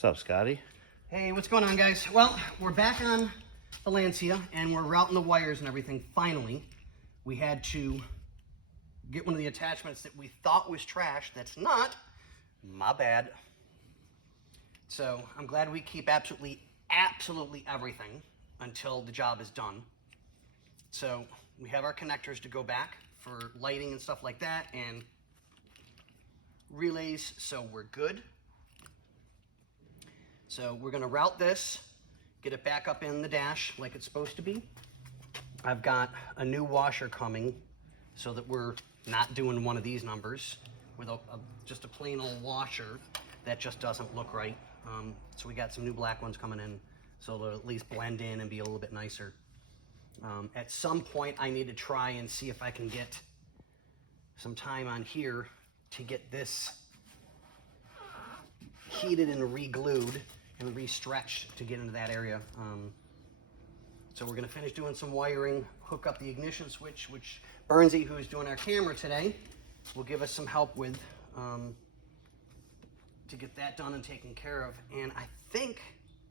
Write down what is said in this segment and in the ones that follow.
What's up, Scotty? Hey, what's going on, guys? Well, we're back on the Lancia and we're routing the wires and everything. Finally, we had to get one of the attachments that we thought was trash. That's not. My bad. So I'm glad we keep absolutely everything until the job is done. So we have our connectors to go back for lighting and stuff like that, and relays, so we're good. So we're gonna route this, get it back up in the dash like it's supposed to be. I've got a new washer coming so that we're not doing one of these numbers with just a plain old washer. That just doesn't look right. So we got some new black ones coming in so they'll at least blend in and be a little bit nicer. At some point I need to try and see if I can get some time on here to get this heated and re-glued and re-stretched to get into that area. So we're gonna finish doing some wiring, hook up the ignition switch, which Bernsey, who's doing our camera today, will give us some help with to get that done and taken care of. And I think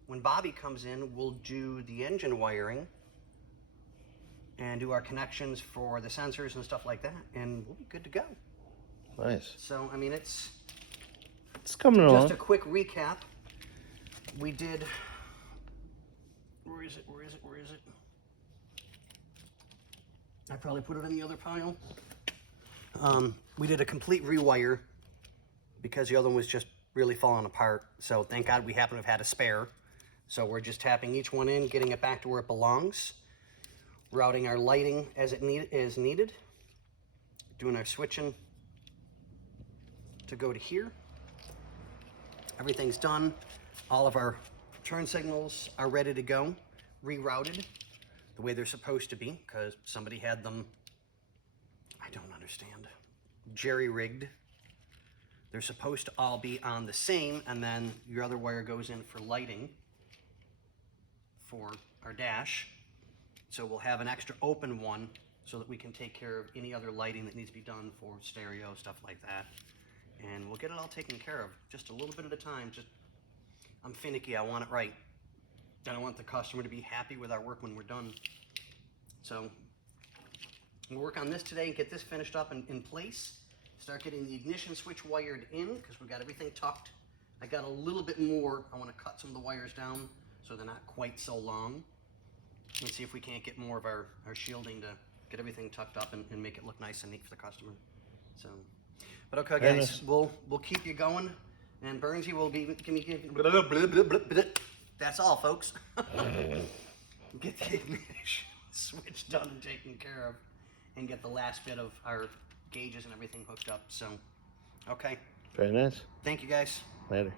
when Bobby comes in, we'll do the engine wiring and do our connections for the sensors and stuff like that, and we'll be good to go. Nice. So, I mean, it's coming along. just a quick recap. We did, where is it? I probably put it in the other pile. We did a complete rewire because the other one was just really falling apart. So thank God we happen to have had a spare. So we're just tapping each one in, getting it back to where it belongs, routing our lighting as needed, doing our switching to go to here. Everything's done. All of our turn signals are ready to go, rerouted the way they're supposed to be, because somebody had them, I don't understand, jerry-rigged. They're supposed to all be on the same, and then your other wire goes in for lighting for our dash. So we'll have an extra open one so that we can take care of any other lighting that needs to be done for stereo, stuff like that. And we'll get it all taken care of, just a little bit at a time. I'm finicky, I want it right. And I want the customer to be happy with our work when we're done. So we'll work on this today and get this finished up in place. Start getting the ignition switch wired in because we've got everything tucked. I got a little bit more. I want to cut some of the wires down so they're not quite so long. And see if we can't get more of our shielding to get everything tucked up and make it look nice and neat for the customer. So, but okay, guys, we'll keep you going. And Bernsey will be that's all, folks. Get the ignition switch done and taken care of, and get the last bit of our gauges and everything hooked up. So, okay. Very nice. Thank you, guys. Later.